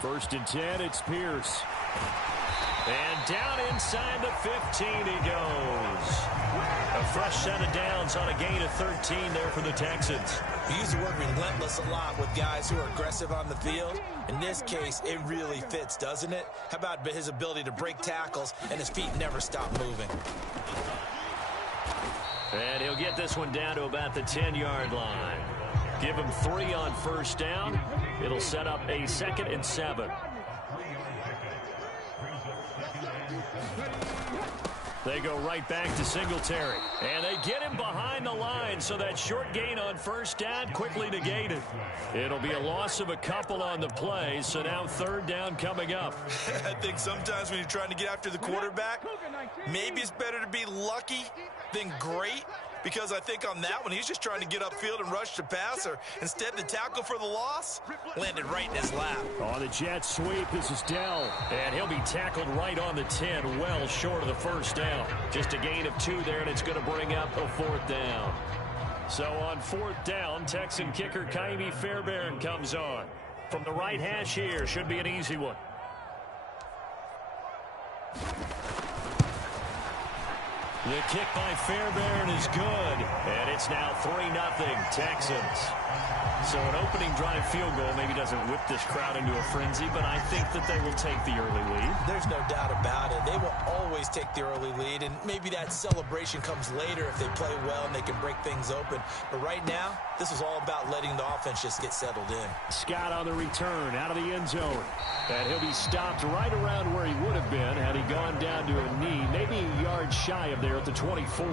First and 10, it's Pierce. And down inside the 15 he goes. A fresh set of downs on a gain of 13 there for the Texans. We use the word relentless a lot with guys who are aggressive on the field. In this case, it really fits, doesn't it? How about his ability to break tackles and his feet never stop moving? And he'll get this one down to about the 10-yard line. Give him 3 on first down. It'll set up a 2nd and 7. They go right back to Singletary. And they get him behind the line, so that short gain on first down quickly negated. It'll be a loss of a couple on the play, so now 3rd down coming up. I think sometimes when you're trying to get after the quarterback, maybe it's better to be lucky than great. Because I think on that one, he's just trying to get upfield and rush the passer. Instead, the tackle for the loss landed right in his lap. On the jet sweep, this is Dell. And he'll be tackled right on the 10, well short of the first down. Just a gain of 2 there, and it's going to bring up a 4th down. So on 4th down, Texan kicker Kaimi Fairbairn comes on. From the right hash here, should be an easy one. The kick by Fairbairn is good, and it's now 3-0 Texans. So an opening drive field goal maybe doesn't whip this crowd into a frenzy, but I think that they will take the early lead. There's no doubt about it. They will always take the early lead, and maybe that celebration comes later if they play well and they can break things open. But right now, this is all about letting the offense just get settled in. Scott on the return out of the end zone. And he'll be stopped right around where he would have been had he gone down to a knee, maybe a yard shy of there at the 24.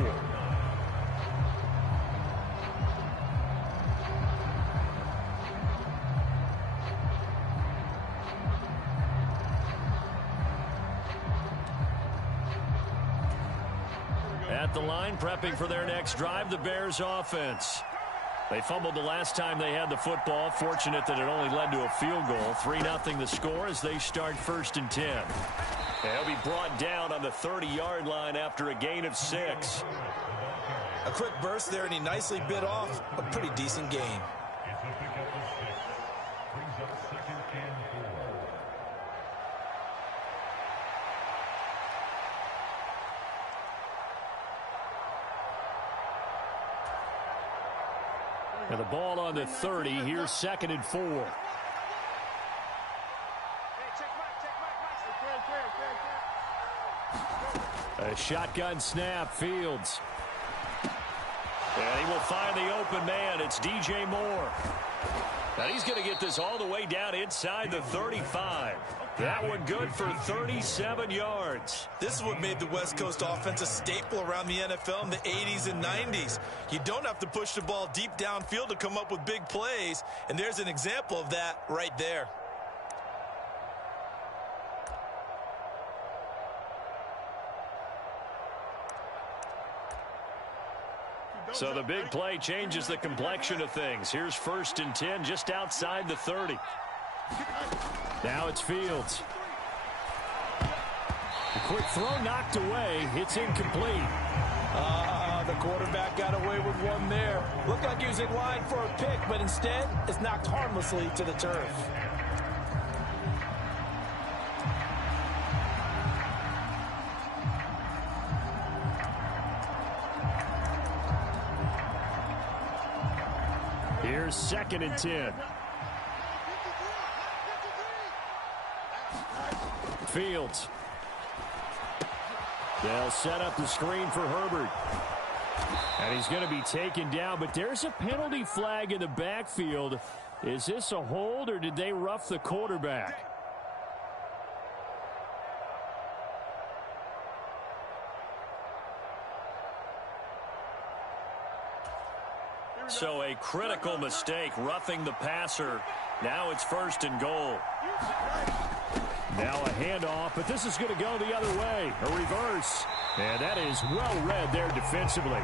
At the line, prepping for their next drive, the Bears offense. They fumbled the last time they had the football. Fortunate that it only led to a field goal. 3-0 the score as they start 1st and 10. They'll be brought down on the 30-yard line after a gain of 6. A quick burst there, and he nicely bit off a pretty decent gain. And the ball on the 30. Here's 2nd and 4. A shotgun snap, Fields. And he will find the open man. It's DJ Moore. And he's going to get this all the way down inside the 35. That one good for 37 yards. This is what made the West Coast offense a staple around the NFL in the 80s and 90s. You don't have to push the ball deep downfield to come up with big plays, and there's an example of that right there. So the big play changes the complexion of things. Here's 1st and 10 just outside the 30. Now it's Fields. A quick throw knocked away. It's incomplete. The quarterback got away with one there. Looked like he was in line for a pick, but instead it's knocked harmlessly to the turf. Here's 2nd and 10. Fields. They'll set up the screen for Herbert. And he's going to be taken down, but there's a penalty flag in the backfield. Is this a hold, or did they rough the quarterback? So a critical mistake, roughing the passer. Now it's 1st and goal. Now a handoff, but this is going to go the other way. A reverse. And that is well read there defensively.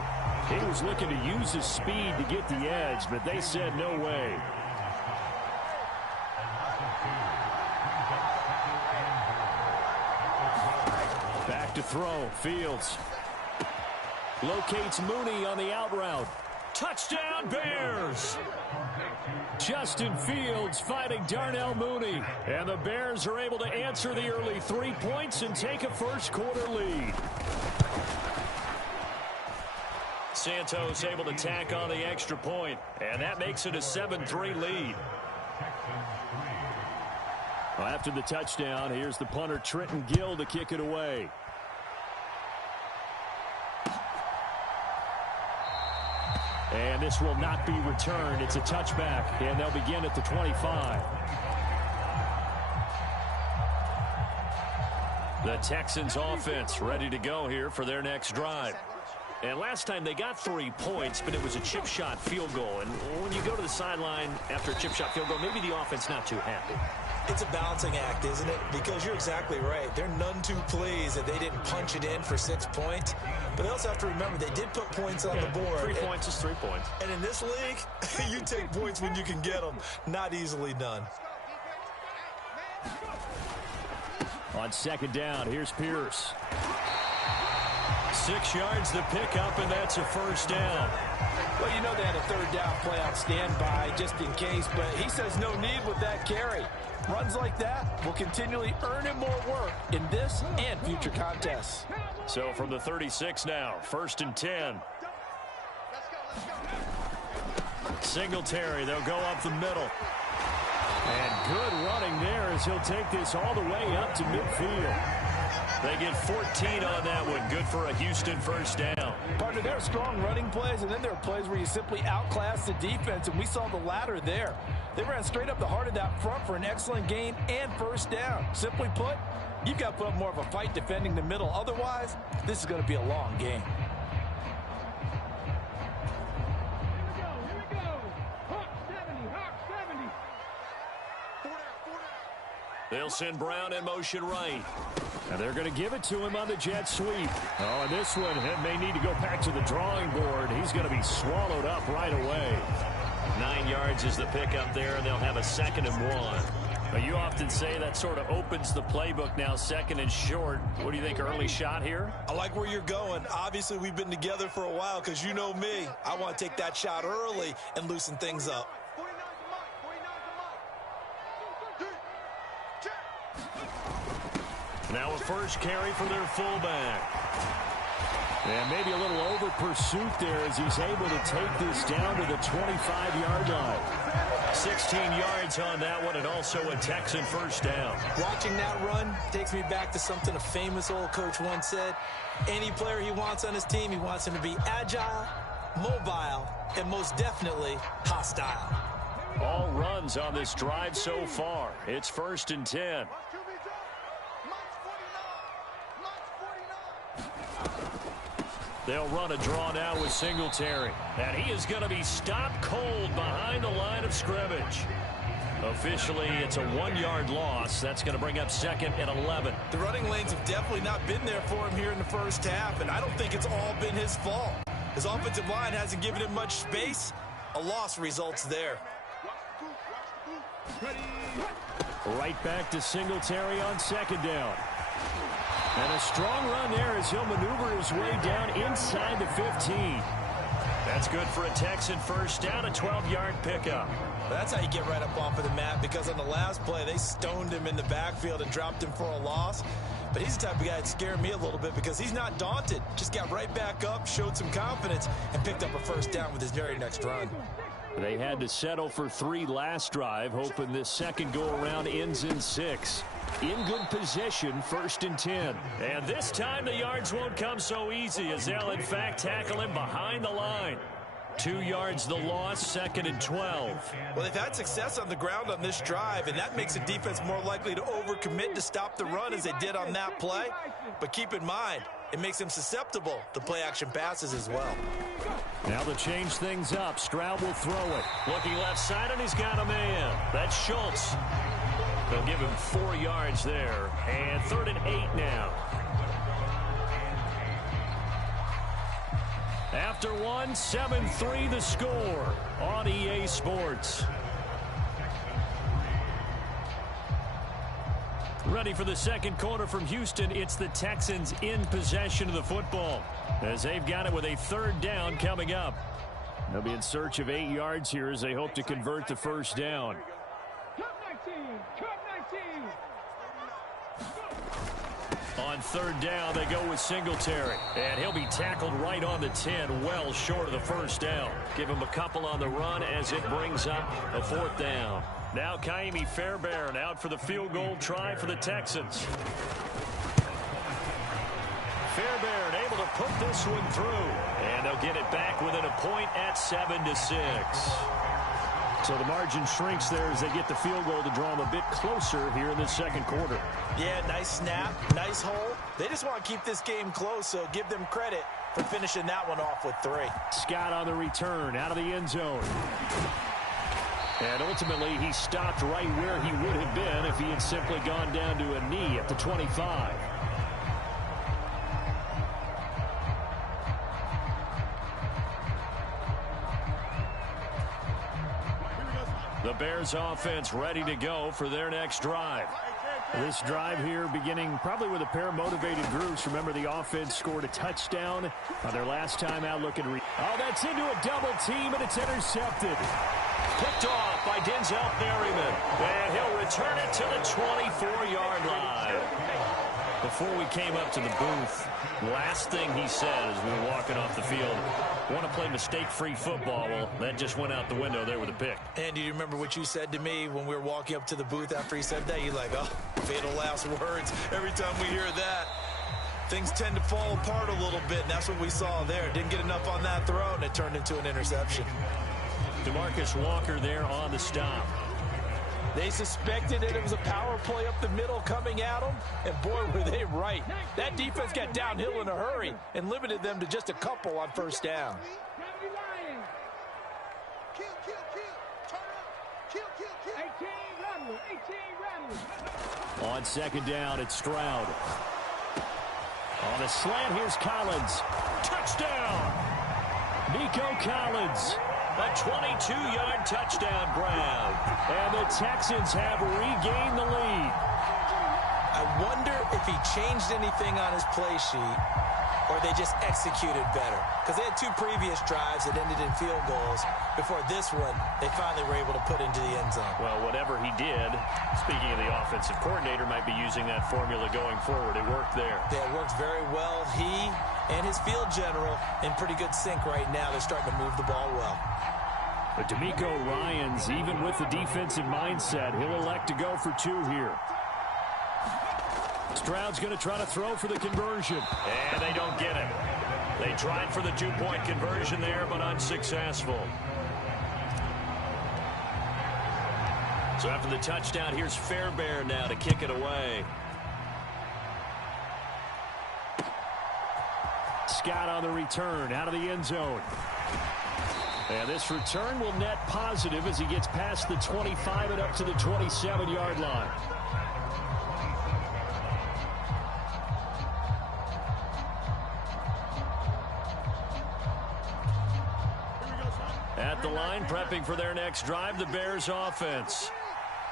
He was looking to use his speed to get the edge, but they said no way. Back to throw. Fields. Locates Mooney on the out route. Touchdown, Bears! Justin Fields fighting Darnell Mooney. And the Bears are able to answer the early 3 points and take a first-quarter lead. Santos able to tack on the extra point, and that makes it a 7-3 lead. Well, after the touchdown, here's the punter Trenton Gill to kick it away. And this will not be returned. It's a touchback, and they'll begin at the 25. The Texans offense ready to go here for their next drive. And last time they got 3 points, but it was a chip shot field goal. And when you go to the sideline after a chip shot field goal, maybe the offense not too happy. It's a balancing act, isn't it? Because you're exactly right. They're none too pleased that they didn't punch it in for 6 points. But they also have to remember they did put points on the board. 3 points is 3 points. And in this league, you take points when you can get them. Not easily done. On second down, here's Pierce. 6 yards the pickup, and that's a first down. Well, you know they had a third down play on standby just in case, but he says no need with that carry. Runs like that will continually earn him more work in this and future contests. So from the 36 now, 1st and 10. Singletary, they'll go up the middle. And good running there as he'll take this all the way up to midfield. They get 14 on that one. Good for a Houston first down. Partner, there are strong running plays, and then there are plays where you simply outclass the defense, and we saw the latter there. They ran straight up the heart of that front for an excellent gain and first down. Simply put, you've got to put up more of a fight defending the middle. Otherwise, this is going to be a long game. They'll send Brown in motion right. And they're going to give it to him on the jet sweep. Oh, and this one may need to go back to the drawing board. He's going to be swallowed up right away. 9 yards is the pickup there, and they'll have a 2nd and 1. But you often say that sort of opens the playbook now, 2nd and short. What do you think, early shot here? I like where you're going. Obviously, we've been together for a while because you know me. I want to take that shot early and loosen things up. Now a first carry for their fullback. And maybe a little over pursuit there as he's able to take this down to the 25-yard line. 16 yards on that one, and also a Texan first down. Watching that run takes me back to something a famous old coach once said. Any player he wants on his team, he wants him to be agile, mobile, and most definitely hostile. All runs on this drive so far. It's 1st and 10. They'll run a draw now with Singletary. And he is going to be stopped cold behind the line of scrimmage. Officially, it's a 1-yard loss. That's going to bring up 2nd and 11. The running lanes have definitely not been there for him here in the first half, and I don't think it's all been his fault. His offensive line hasn't given him much space. A loss results there. Right back to Singletary on 2nd down. And a strong run there as he'll maneuver his way down inside the 15. That's good for a Texan first down, a 12-yard pickup. That's how you get right up off of the mat, because on the last play, they stoned him in the backfield and dropped him for a loss. But he's the type of guy that scared me a little bit because he's not daunted. Just got right back up, showed some confidence, and picked up a first down with his very next run. They had to settle for 3 last drive, hoping this second go-around ends in 6. In good position, 1st and 10. And this time the yards won't come so easy as they'll, in fact, tackle him behind the line. 2 yards the loss, 2nd and 12. Well, they've had success on the ground on this drive, and that makes the defense more likely to overcommit to stop the run as they did on that play. But keep in mind, it makes them susceptible to play-action passes as well. Now to change things up, Stroud will throw it. Looking left side, and he's got a man. That's Schultz. They'll give him 4 yards there, and 3rd and 8 now. After one, 7-3 the score on EA Sports. Ready for the second quarter from Houston. It's the Texans in possession of the football as they've got it with a 3rd down coming up. They'll be in search of 8 yards here as they hope to convert the first down. On third down, they go with Singletary. And he'll be tackled right on the 10, well short of the first down. Give him a couple on the run as it brings up a fourth down. Now Kaimi Fairbairn out for the field goal try for the Texans. Fairbairn able to put this one through. And they'll get it back within a point at 7-6. So the margin shrinks there as they get the field goal to draw them a bit closer here in this second quarter. Yeah, nice snap, nice hole. They just want to keep this game close, so give them credit for finishing that one off with 3. Scott on the return out of the end zone. And ultimately, he stopped right where he would have been if he had simply gone down to a knee at the 25. The Bears offense ready to go for their next drive. This drive here beginning probably with a pair of motivated groups. Remember, the offense scored a touchdown on their last time out looking. Oh, that's into a double team, and it's intercepted. Picked off by Denzel Berryman. And he'll return it to the 24-yard line. Before we came up to the booth, last thing he said as we were walking off the field, want to play mistake-free football. Well, that just went out the window there with a pick. And do you remember what you said to me when we were walking up to the booth after he said that? You're like, oh, fatal last words. Every time we hear that, things tend to fall apart a little bit, and that's what we saw there. Didn't get enough on that throw, and it turned into an interception. DeMarcus Walker there on the stop. They suspected that it was a power play up the middle coming at them, and boy, were they right. That defense got downhill in a hurry and limited them to just a couple on first down. On second down, it's Stroud. On the slant, here's Collins. Touchdown! Nico Collins. A 22-yard touchdown grab. And the Texans have regained the lead. I wonder if he changed anything on his play sheet or they just executed better. Because they had 2 previous drives that ended in field goals. Before this one, they finally were able to put into the end zone. Well, whatever he did, speaking of the offensive coordinator, might be using that formula going forward. It worked there. Yeah, it worked very well. He and his field general in pretty good sync right now. They're starting to move the ball well. But DeMeco Ryans, even with the defensive mindset, he'll elect to go for 2 here. Stroud's going to try to throw for the conversion. And they don't get it. They tried for the 2-point conversion there, but unsuccessful. So after the touchdown, here's Fairbairn now to kick it away. Scott on the return out of the end zone. And this return will net positive as he gets past the 25 and up to the 27-yard line. At the line, prepping for their next drive, the Bears offense.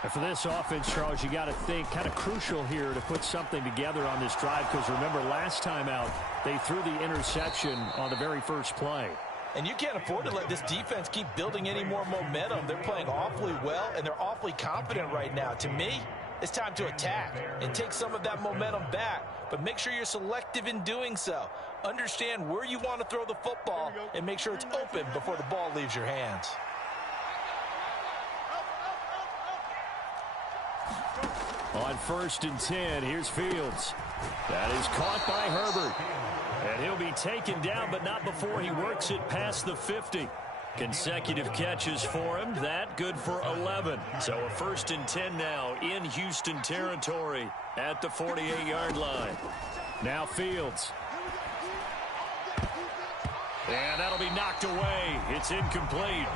And for this offense, Charles, you got to think kind of crucial here to put something together on this drive, because remember, last time out, they threw the interception on the very first play. And you can't afford to let this defense keep building any more momentum. They're playing awfully well, and they're awfully confident right now. To me, it's time to attack and take some of that momentum back. But make sure you're selective in doing so. Understand where you want to throw the football and make sure it's open before the ball leaves your hands. On 1st and 10, here's Fields. That is caught by Herbert. And he'll be taken down, but not before he works it past the 50. Consecutive catches for him. That good for 11. So a 1st and 10 now in Houston territory at the 48-yard line. Now Fields. And that'll be knocked away. It's incomplete.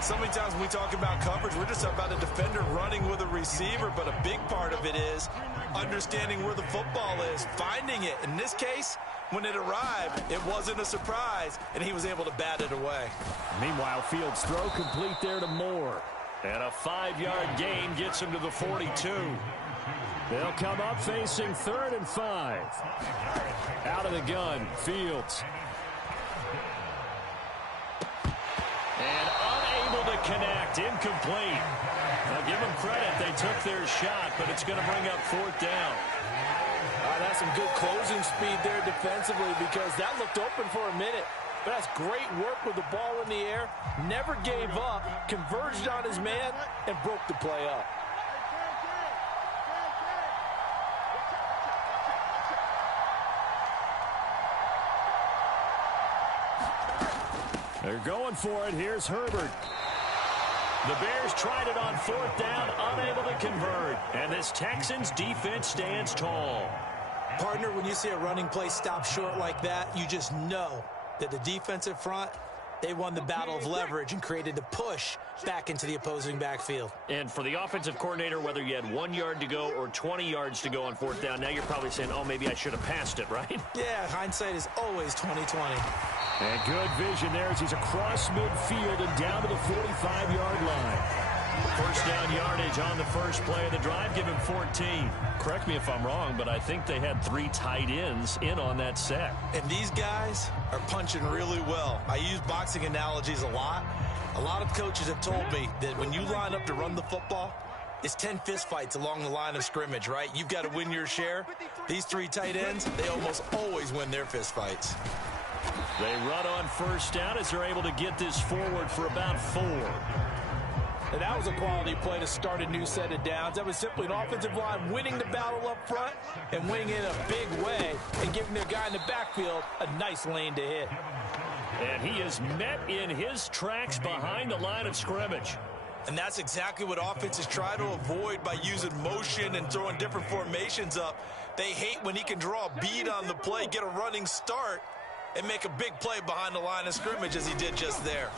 So many times when we talk about coverage, we're just about a defender running with a receiver, but a big part of it is understanding where the football is, finding it. In this case, when it arrived, it wasn't a surprise, and he was able to bat it away. Meanwhile, Fields' throw complete there to Moore. And a 5-yard gain gets him to the 42. They'll come up facing 3rd and 5. Out of the gun, Fields. connect. Incomplete. Now, give them credit. They took their shot, but it's going to bring up fourth down. That's some good closing speed there defensively because that looked open for a minute. But that's great work with the ball in the air. Never gave up, converged on his man, and broke the play up. They're going for it. Here's Herbert. The Bears tried it on fourth down, unable to convert. And this Texans defense stands tall. Partner, when you see a running play stop short like that, you just know that the defensive front, they won the battle of leverage and created a push back into the opposing backfield. And for the offensive coordinator, whether you had 1 yard to go or 20 yards to go on fourth down, now you're probably saying, oh, maybe I should have passed it, right? Yeah, hindsight is always 20/20. And good vision there as he's across midfield and down to the 45-yard line. First down yardage on the first play of the drive, give him 14. Correct me if I'm wrong, but I think they had 3 tight ends in on that set. And these guys are punching really well. I use boxing analogies a lot. A lot of coaches have told me that when you line up to run the football, it's 10 fistfights along the line of scrimmage, right? You've got to win your share. These 3 tight ends, they almost always win their fistfights. They run on first down as they're able to get this forward for about 4. And that was a quality play to start a new set of downs. That was simply an offensive line winning the battle up front and winning it in a big way and giving their guy in the backfield a nice lane to hit. And he is met in his tracks behind the line of scrimmage. And that's exactly what offenses try to avoid by using motion and throwing different formations up. They hate when he can draw a bead on the play, get a running start, and make a big play behind the line of scrimmage as he did just there.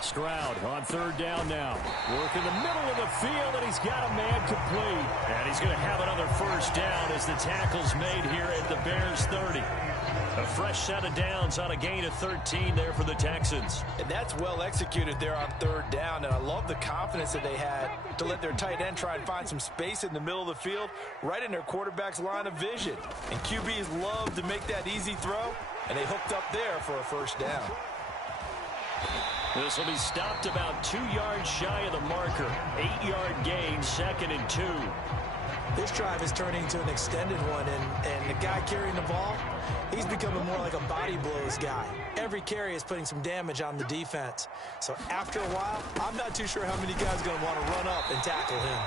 Stroud on third down now. Work in the middle of the field, and he's got a man complete. And he's going to have another first down as the tackle's made here at the Bears 30. A fresh set of downs on a gain of 13 there for the Texans. And that's well executed there on third down, and I love the confidence that they had to let their tight end try and find some space in the middle of the field, right in their quarterback's line of vision. And QBs love to make that easy throw, and they hooked up there for a first down. This will be stopped about 2 yards shy of the marker. 8-yard gain, 2nd and 2. This drive is turning into an extended one, and the guy carrying the ball, he's becoming more like a body blows guy. Every carry is putting some damage on the defense. So after a while, I'm not too sure how many guys are going to want to run up and tackle him.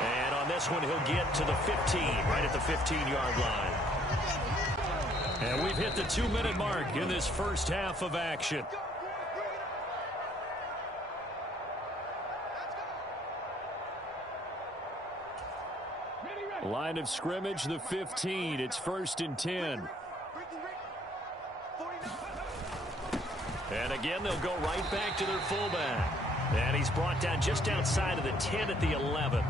And on this one, he'll get to the 15, right at the 15-yard line. And we've hit the 2-minute mark in this first half of action. Line of scrimmage, the 15. It's 1st and 10. And again, they'll go right back to their fullback. And he's brought down just outside of the 10 at the 11.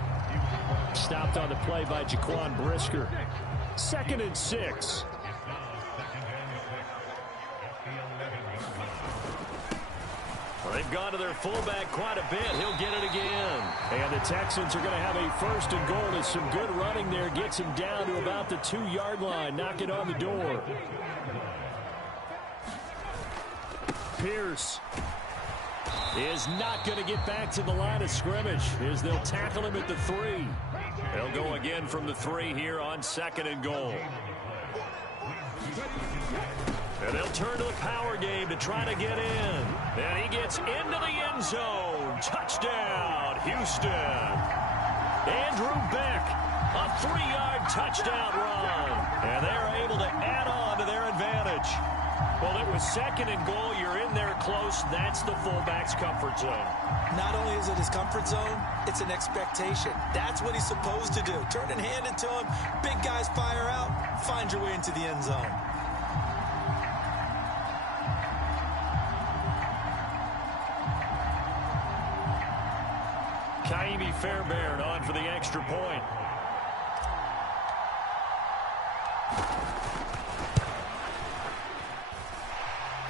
Stopped on the play by Jaquan Brisker. 2nd and 6. They've gone to their fullback quite a bit. He'll get it again. And the Texans are going to have a 1st and goal as some good running there gets him down to about the 2-yard line. Knock it on the door. Pierce is not going to get back to the line of scrimmage as they'll tackle him at the 3. They'll go again from the 3 here on 2nd and goal. And they'll turn to the power game to try to get in. And he gets into the end zone. Touchdown, Houston. Andrew Beck, a 3-yard touchdown run. And they're able to add on to their advantage. Well, it was 2nd and goal. You're in there close. That's the fullback's comfort zone. Not only is it his comfort zone, it's an expectation. That's what he's supposed to do. Turn and hand it to him. Big guys fire out. Find your way into the end zone. Kaimi Fairbairn on for the extra point.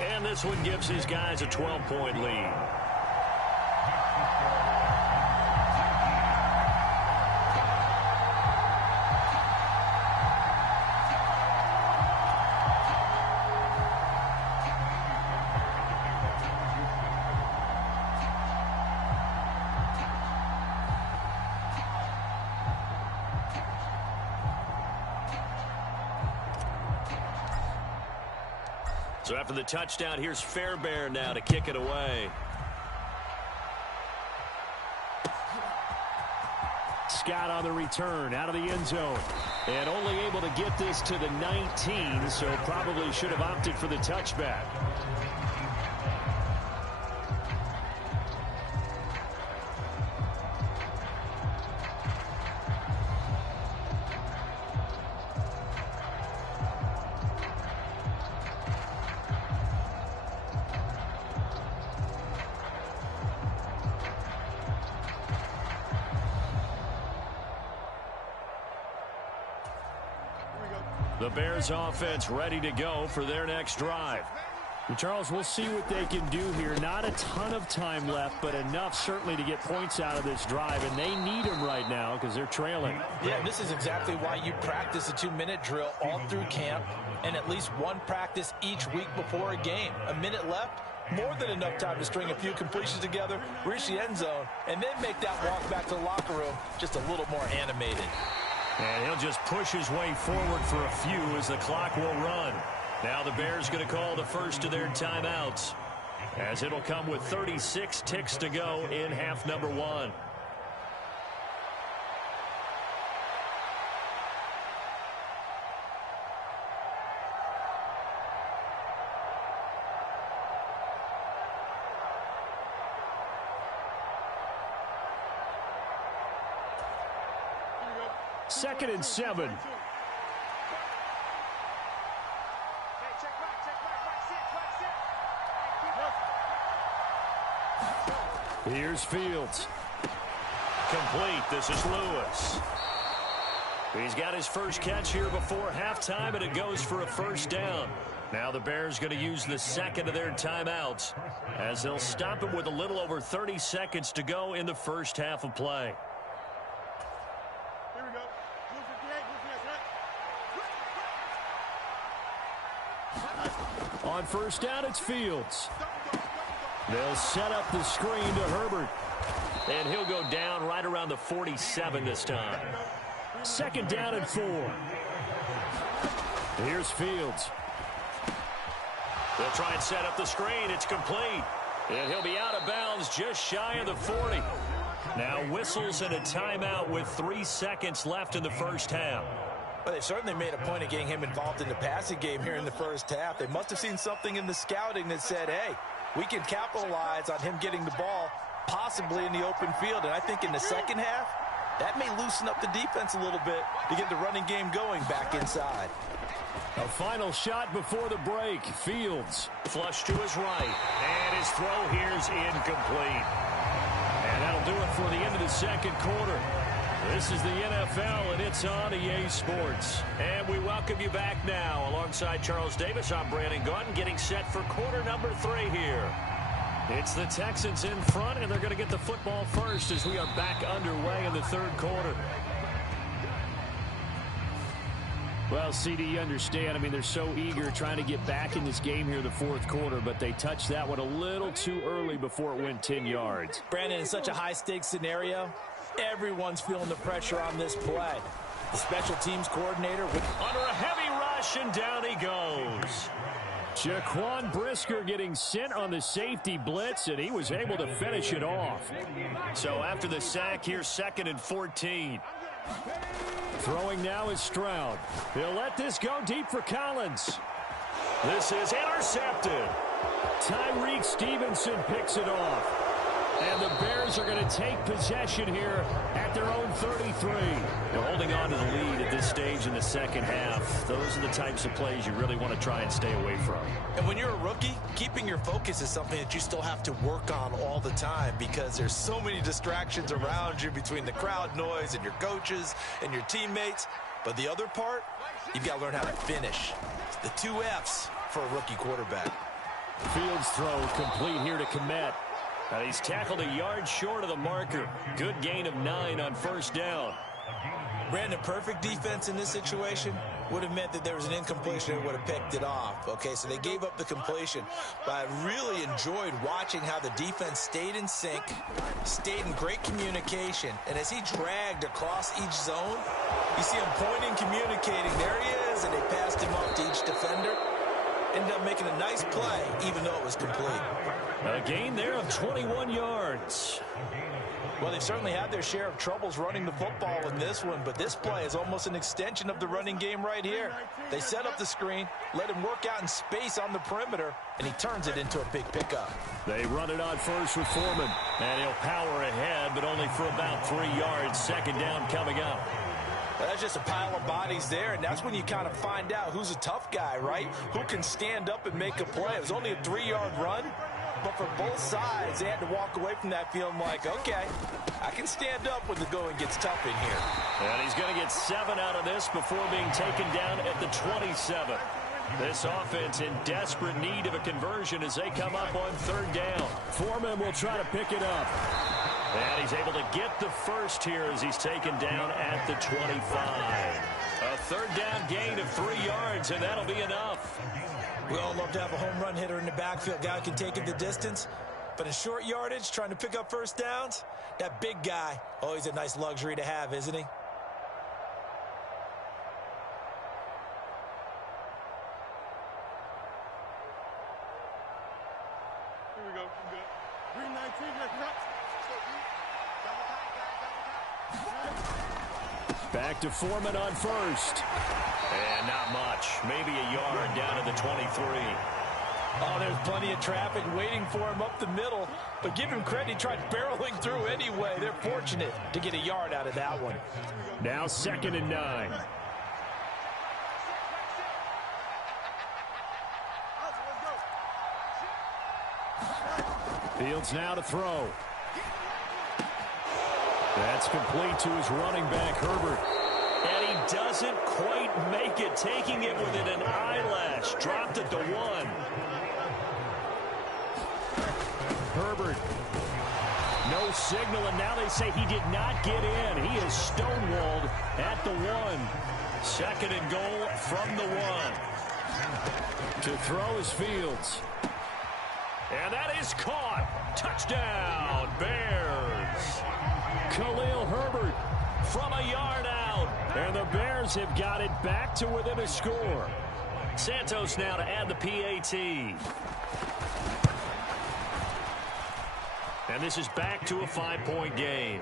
And this one gives his guys a 12-point lead. So after the touchdown, here's Fairbairn now to kick it away. Scott on the return out of the end zone. And only able to get this to the 19, so probably should have opted for the touchback. The Bears offense ready to go for their next drive. And Charles, we'll see what they can do here. Not a ton of time left, but enough certainly to get points out of this drive, and they need them right now because they're trailing. Yeah, this is exactly why you practice a 2-minute drill all through camp and at least one practice each week before a game. A minute left, more than enough time to string a few completions together, reach the end zone, and then make that walk back to the locker room just a little more animated. And he'll just push his way forward for a few as the clock will run. Now the Bears going to call the first of their timeouts, as it'll come with 36 ticks to go in half number one. Second and 7. Here's Fields. Complete. This is Lewis. He's got his first catch here before halftime, and it goes for a first down. Now the Bears going to use the second of their timeouts, as they'll stop him with a little over 30 seconds to go in the first half of play. On first down, it's Fields. They'll set up the screen to Herbert. And he'll go down right around the 47 this time. Second down and 4. Here's Fields. They'll try and set up the screen. It's complete. And he'll be out of bounds just shy of the 40. Now whistles and a timeout with 3 seconds left in the first half. Well, they've certainly made a point of getting him involved in the passing game here in the first half. They must have seen something in the scouting that said, hey, we can capitalize on him getting the ball possibly in the open field. And I think in the second half, that may loosen up the defense a little bit to get the running game going back inside. A final shot before the break. Fields. Flush to his right. And his throw here's incomplete. And that'll do it for the end of the second quarter. This is the NFL, and it's on EA Sports. And we welcome you back now. Alongside Charles Davis, I'm Brandon Gunn, getting set for quarter number 3 here. It's the Texans in front, and they're going to get the football first as we are back underway in the third quarter. Well, CD, you understand. I mean, they're so eager trying to get back in this game here in the fourth quarter, but they touched that one a little too early before it went 10 yards. Brandon, in such a high-stakes scenario, everyone's feeling the pressure on this play. The special teams coordinator with under a heavy rush, and down he goes. Jaquan Brisker getting sent on the safety blitz, and he was able to finish it off. So after the sack, here's second and 14. Throwing now is Stroud. He'll let this go deep for Collins. This is intercepted. Tyreek Stevenson picks it off. And the Bears are going to take possession here at their own 33. They're holding on to the lead at this stage in the second half. Those are the types of plays you really want to try and stay away from. And when you're a rookie, keeping your focus is something that you still have to work on all the time because there's so many distractions around you between the crowd noise and your coaches and your teammates. But the other part, you've got to learn how to finish. It's the 2 F's for a rookie quarterback. Fields throw complete here to Kmet. He's tackled a yard short of the marker. Good gain of 9 on first down. Brandon, perfect defense in this situation would have meant that there was an incompletion and would have picked it off. Okay, so they gave up the completion. But I really enjoyed watching how the defense stayed in sync, stayed in great communication. And as he dragged across each zone, you see him pointing, communicating. There he is, and they passed him off to each defender. ended up making a nice play, even though it was complete. A gain there of 21 yards. Well, they've certainly had their share of troubles running the football in this one, but this play is almost an extension of the running game right here. They set up the screen, let him work out in space on the perimeter, and he turns it into a big pickup. They run it on first with Foreman, and he'll power ahead, but only for about 3 yards. Second down coming up. Well, that's just a pile of bodies there, and that's when you kind of find out who's a tough guy, right? Who can stand up and make a play. It was only a 3-yard run, but for both sides, they had to walk away from that feeling like, okay, I can stand up when the going gets tough in here. And he's going to get 7 out of this before being taken down at the 27. This offense in desperate need of a conversion as they come up on third down. Foreman will try to pick it up. And he's able to get the first here as he's taken down at the 25. A third down gain of 3 yards, and that'll be enough. We all love to have a home run hitter in the backfield. Guy can take it the distance. But in short yardage, trying to pick up first downs, that big guy, always a nice luxury to have, isn't he? Here we go. We're good. 319, let's rock. Back to Foreman on first. And not much. Maybe a yard down to the 23. Oh, there's plenty of traffic waiting for him up the middle. But give him credit, he tried barreling through anyway. They're fortunate to get a yard out of that one. Now 2nd and 9. Fields now to throw. That's complete to his running back, Herbert. And he doesn't quite make it, taking it within an eyelash. Dropped at the 1. Herbert. No signal, and now they say he did not get in. He is stonewalled at the 1. 2nd and goal from the 1. To throw is Fields. And that is caught. Touchdown, Bears. Khalil Herbert from a yard out. And the Bears have got it back to within a score. Santos now to add the PAT. And this is back to a 5-point game.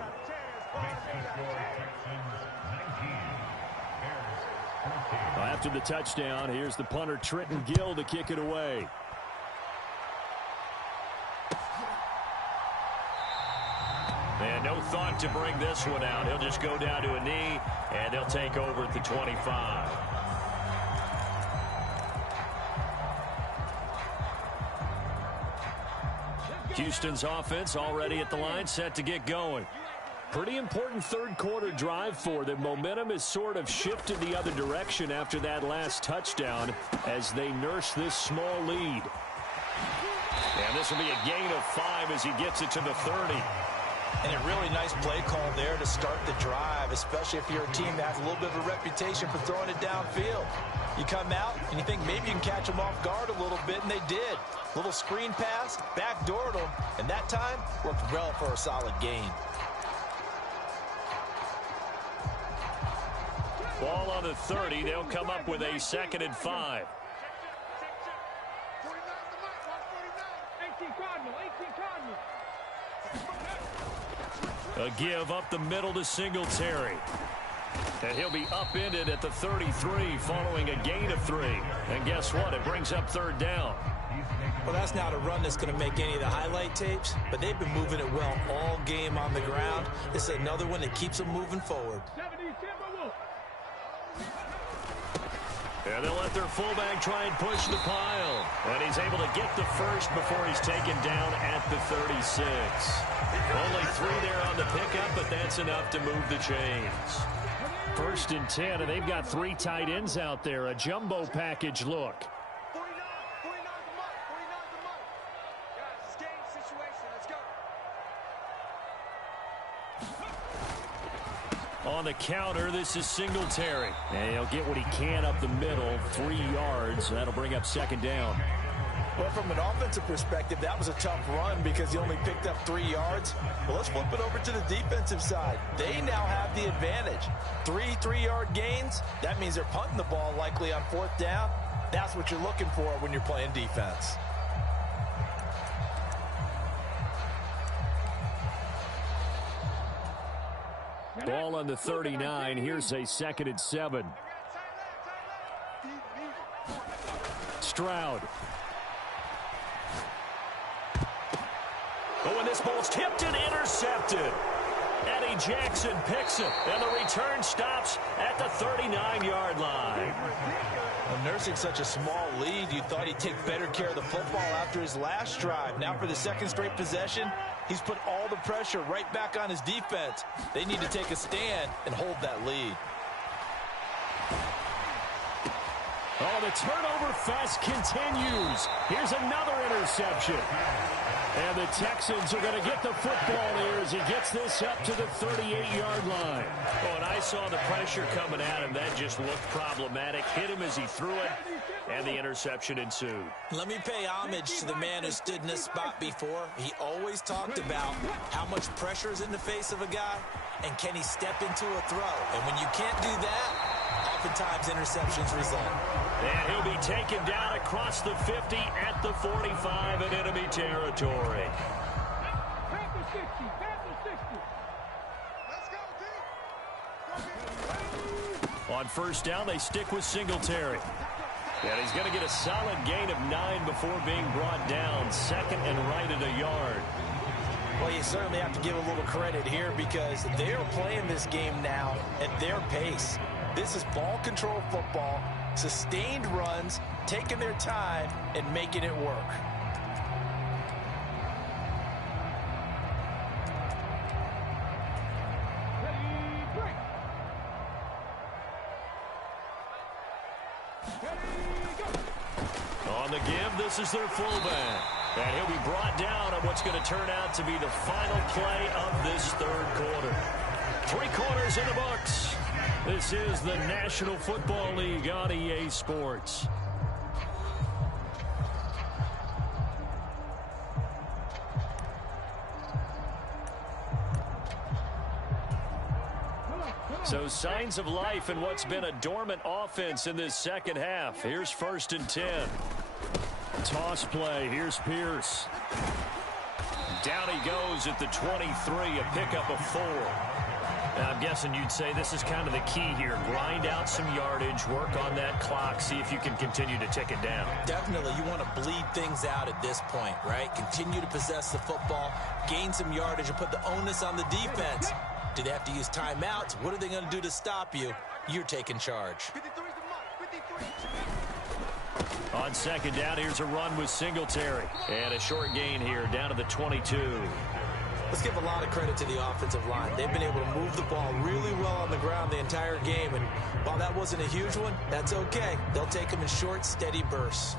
After the touchdown, here's the punter Trenton Gill to kick it away. And no thought to bring this one out. He'll just go down to a knee, and they'll take over at the 25. Houston's offense already at the line, set to get going. Pretty important third quarter drive for them. Momentum has sort of shifted the other direction after that last touchdown as they nurse this small lead. And this will be a gain of 5 as he gets it to the 30. And a really nice play call there to start the drive, especially if you're a team that has a little bit of a reputation for throwing it downfield. You come out and you think maybe you can catch them off guard a little bit, and they did. Little screen pass, backdoored them, and that time worked well for a solid gain. Ball on the 30. They'll come up with a 2nd and 5. A give up the middle to Singletary. And he'll be upended at the 33 following a gain of 3. And guess what? It brings up third down. Well, that's not a run that's going to make any of the highlight tapes, but they've been moving it well all game on the ground. This is another one that keeps them moving forward. And they'll let their fullback try and push the pile. And he's able to get the first before he's taken down at the 36. Only 3 there on the pickup, but that's enough to move the chains. 1st and 10, and they've got 3 tight ends out there. A jumbo package look. On the counter, this is Singletary. And he'll get what he can up the middle, 3 yards. That'll bring up 2nd down. Well, from an offensive perspective, that was a tough run because he only picked up 3 yards. Well, let's flip it over to the defensive side. They now have the advantage. 3 3-yard gains. That means they're punting the ball likely on 4th down. That's what you're looking for when you're playing defense. Ball on the 39. Here's a 2nd and 7. Stroud. Oh, and this ball's tipped and intercepted. Eddie Jackson picks it, and the return stops at the 39-yard line. Well, nursing such a small lead, you thought he'd take better care of the football after his last drive. Now for the 2nd straight possession, he's put all the pressure right back on his defense. They need to take a stand and hold that lead. Oh, the turnover fest continues. Here's another interception. And the Texans are going to get the football here as he gets this up to the 38-yard line. Oh, and I saw the pressure coming at him. That just looked problematic. Hit him as he threw it, and the interception ensued. Let me pay homage to the man who stood in this spot before. He always talked about how much pressure is in the face of a guy, and can he step into a throw. And when you can't do that, oftentimes interceptions result. And he'll be taken down across the 50 at the 45 in enemy territory. On first down, they stick with Singletary. And he's going to get a solid gain of 9 before being brought down. 2nd and right at a yard. Well, you certainly have to give a little credit here because they're playing this game now at their pace. This is ball control football, sustained runs, taking their time, and making it work. On the give, this is their fullback. And he'll be brought down on what's going to turn out to be the final play of this 3rd quarter. 3 quarters in the books. This is the National Football League on EA Sports. So signs of life in what's been a dormant offense in this 2nd half. Here's 1st and 10. Toss play. Here's Pierce. Down he goes at the 23, a pickup of 4. Now, I'm guessing you'd say this is kind of the key here. Grind out some yardage, work on that clock, see if you can continue to tick it down. Definitely, you want to bleed things out at this point, right? Continue to possess the football, gain some yardage, and put the onus on the defense. Do they have to use timeouts? What are they going to do to stop you? You're taking charge. On 2nd down, here's a run with Singletary. And a short gain here down to the 22. Let's give a lot of credit to the offensive line. They've been able to move the ball really well on the ground the entire game. And while that wasn't a huge one, that's okay. They'll take them in short, steady bursts.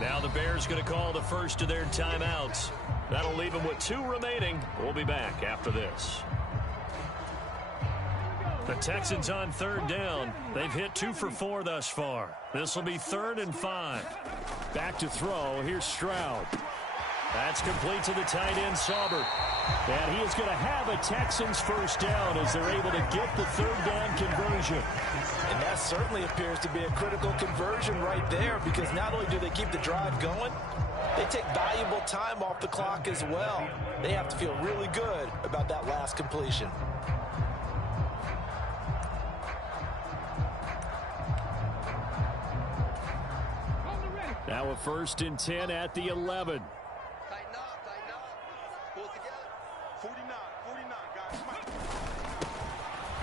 Now the Bears going to call the first of their timeouts. That'll leave them with 2 remaining. We'll be back after this. The Texans on 3rd down. They've hit 2 for 4 thus far. This will be 3rd and 5. Back to throw. Here's Stroud. That's complete to the tight end, Sauber. And he is going to have a Texans first down as they're able to get the 3rd down conversion. And that certainly appears to be a critical conversion right there because not only do they keep the drive going, they take valuable time off the clock as well. They have to feel really good about that last completion. Now a 1st and 10 at the 11. Tighten up, pull it together. 49, guys.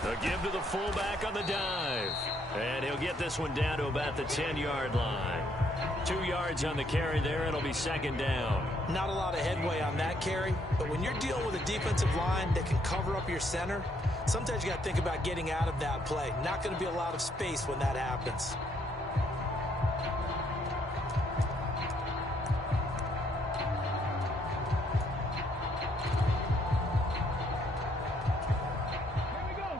The give to the fullback on the dive. And he'll get this one down to about the 10-yard line. 2 yards on the carry there. It'll be 2nd down. Not a lot of headway on that carry, but when you're dealing with a defensive line that can cover up your center, sometimes you got to think about getting out of that play. Not going to be a lot of space when that happens.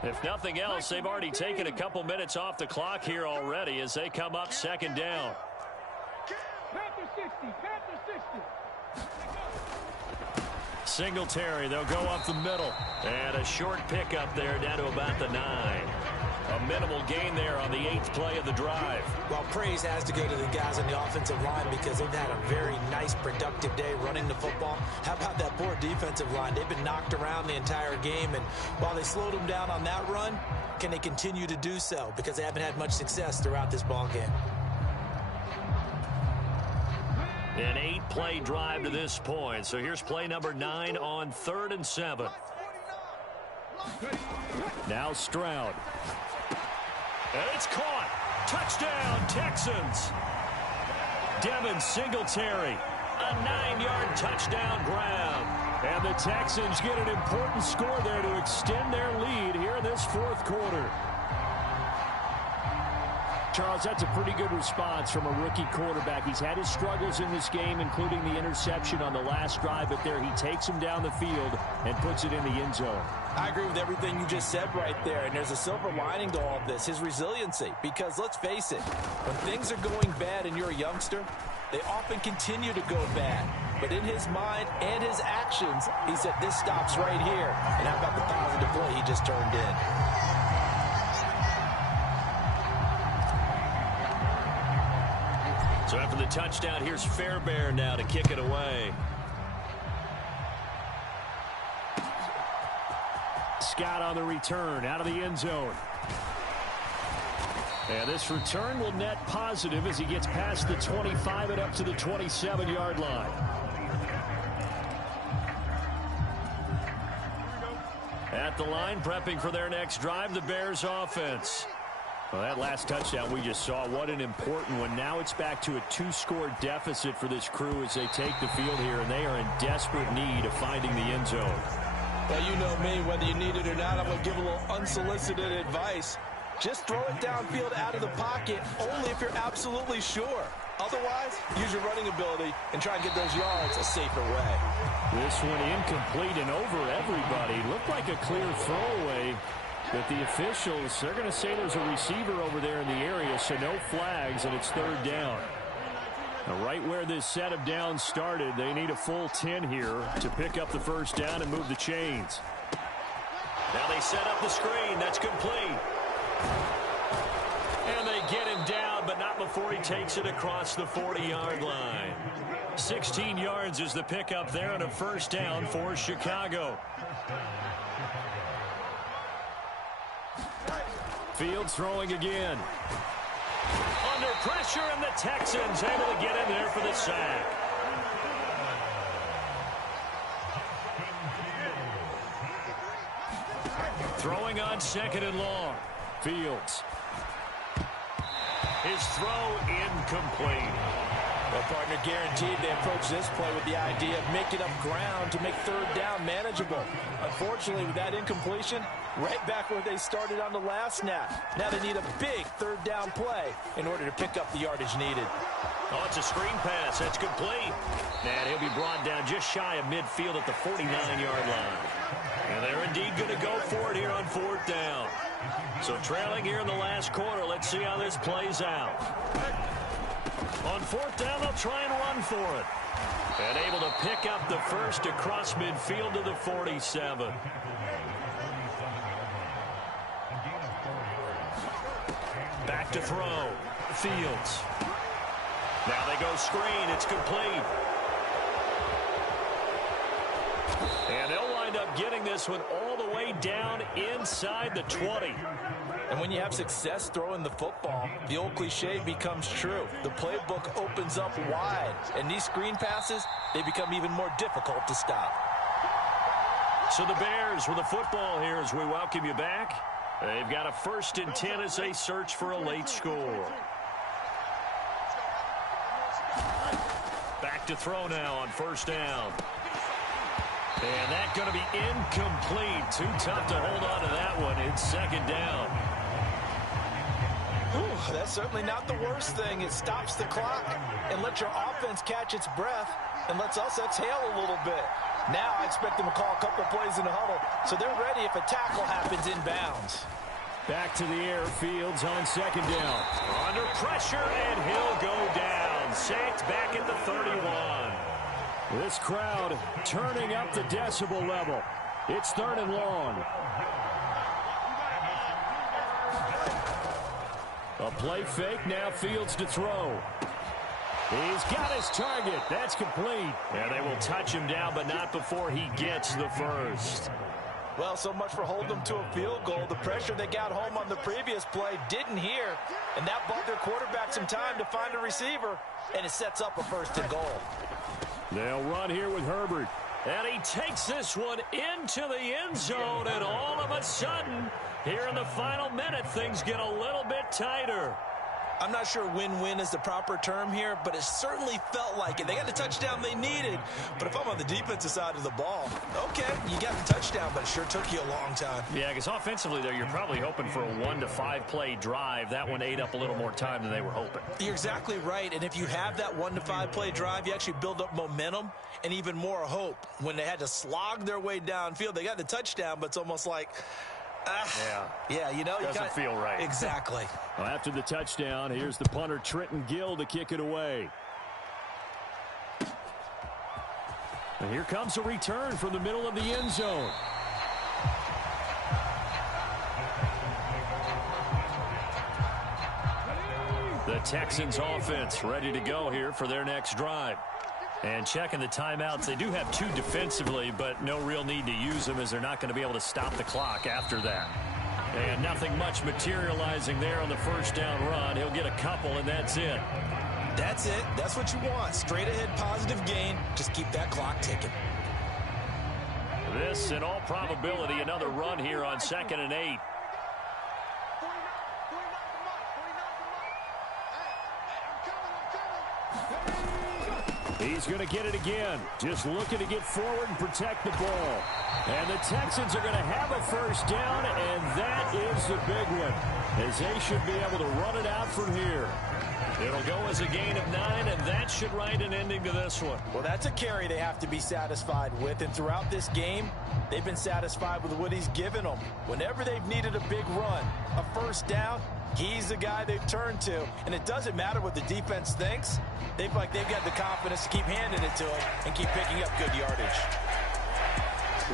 If nothing else, they've already taken a couple minutes off the clock here already as they come up 2nd down. Singletary, they'll go up the middle. And a short pickup there down to about the 9. A minimal gain there on the 8th play of the drive. Well, praise has to go to the guys on the offensive line because they've had a very nice, productive day running the football. How about that poor defensive line? They've been knocked around the entire game, and while they slowed them down on that run, can they continue to do so? Because they haven't had much success throughout this ball game. An 8-play drive to this point. So here's play number 9 on 3rd and 7. Now Stroud. And it's caught. Touchdown, Texans. Devin Singletary. A 9-yard touchdown grab. And the Texans get an important score there to extend their lead here in this 4th quarter. Charles, that's a pretty good response from a rookie quarterback. He's had his struggles in this game, including the interception on the last drive, but there he takes him down the field and puts it in the end zone. I agree with everything you just said right there, and there's a silver lining to all of this, his resiliency. Because let's face it, when things are going bad and you're a youngster, they often continue to go bad. But in his mind and his actions, he said, this stops right here. And how about the positive play he just turned in? So after the touchdown, here's Fairbairn now to kick it away. Scott on the return, out of the end zone. And this return will net positive as he gets past the 25 and up to the 27-yard line. At the line, prepping for their next drive, the Bears offense. Well, that last touchdown we just saw, what an important one. Now it's back to a 2-score deficit for this crew as they take the field here, and they are in desperate need of finding the end zone. Well, you know me, whether you need it or not, I'm going to give a little unsolicited advice. Just throw it downfield out of the pocket, only if you're absolutely sure. Otherwise, use your running ability and try and get those yards a safer way. This one incomplete and over everybody. Looked like a clear throwaway. But the officials, they're going to say there's a receiver over there in the area, so no flags, and it's 3rd down. Now, right where this set of downs started, they need a full 10 here to pick up the 1st down and move the chains. Now they set up the screen. That's complete. And they get him down, but not before he takes it across the 40-yard line. 16 yards is the pickup there on a 1st down for Chicago. Fields throwing again. Under pressure, and the Texans able to get in there for the sack. Throwing on 2nd and long. Fields. His throw incomplete. Well, partner, guaranteed they approach this play with the idea of making up ground to make 3rd down manageable. Unfortunately, with that incompletion, right back where they started on the last snap. Now they need a big 3rd down play in order to pick up the yardage needed. Oh, it's a screen pass. That's complete. And he'll be brought down just shy of midfield at the 49-yard line. And they're indeed going to go for it here on 4th down. So trailing here in the last quarter, let's see how this plays out. On 4th down, they'll try and run for it. And able to pick up the 1st across midfield to the 47. Back to throw. Fields. Now they go screen. It's complete. And they'll wind up getting this one all the way down inside the 20. And when you have success throwing the football, the old cliche becomes true. The playbook opens up wide. And these screen passes, they become even more difficult to stop. So the Bears with the football here as we welcome you back. They've got a 1st and 10 as they search for a late score. Back to throw now on 1st down. And that's going to be incomplete. Too tough to hold on to that one. It's 2nd down. Ooh, that's certainly not the worst thing. It stops the clock and lets your offense catch its breath and lets us exhale a little bit. Now I expect them to call a couple plays in the huddle so they're ready if a tackle happens inbounds. Back to the air. Fields on 2nd down. Under pressure, and he'll go down. and sacked back at the 31. This crowd turning up the decibel level. It's 3rd and long. A play fake, now Fields to throw. He's got his target. That's complete. And they will touch him down, but not before he gets the first. Well, so much for holding them to a field goal. The pressure they got home on the previous play didn't hear, and that bought their quarterback some time to find a receiver, and it sets up a 1st and goal. They'll run here with Herbert. And he takes this one into the end zone, and all of a sudden, here in the final minute, things get a little bit tighter. I'm not sure win-win is the proper term here, but it certainly felt like it. They got the touchdown they needed, but if I'm on the defensive side of the ball, okay, you got the touchdown, but it sure took you a long time. Yeah, because offensively, though, you're probably hoping for a 1 to 5 play drive. That one ate up a little more time than they were hoping. You're exactly right, and if you have that 1 to 5 play drive, you actually build up momentum and even more hope. When they had to slog their way downfield, they got the touchdown, but it's almost like... Yeah, you know, doesn't feel right. Exactly. Well, after the touchdown, here's the punter, Trenton Gill, to kick it away. And here comes a return from the middle of the end zone. The Texans offense ready to go here for their next drive. And checking the timeouts, they do have 2 defensively, but no real need to use them as they're not going to be able to stop the clock after that. And nothing much materializing there on the 1st down run. He'll get a couple, and that's it. That's it. That's what you want. Straight ahead positive gain. Just keep that clock ticking. This, in all probability, another run here on 2nd and 8. He's going to get it again. Just looking to get forward and protect the ball. And the Texans are going to have a 1st down, and that is the big one, as they should be able to run it out from here. It'll go as a gain of 9, and that should write an ending to this one. Well, that's a carry they have to be satisfied with, and throughout this game, they've been satisfied with what he's given them. Whenever they've needed a big run, a 1st down, he's the guy they've turned to, and it doesn't matter what the defense thinks. They've got the confidence to keep handing it to him and keep picking up good yardage.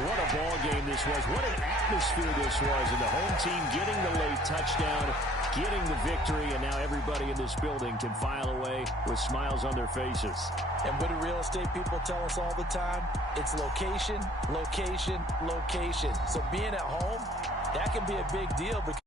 What a ball game this was. What an atmosphere this was. And the home team getting the late touchdown, getting the victory, and now everybody in this building can file away with smiles on their faces. And what do real estate people tell us all the time? It's location, location, location. So being at home, that can be a big deal because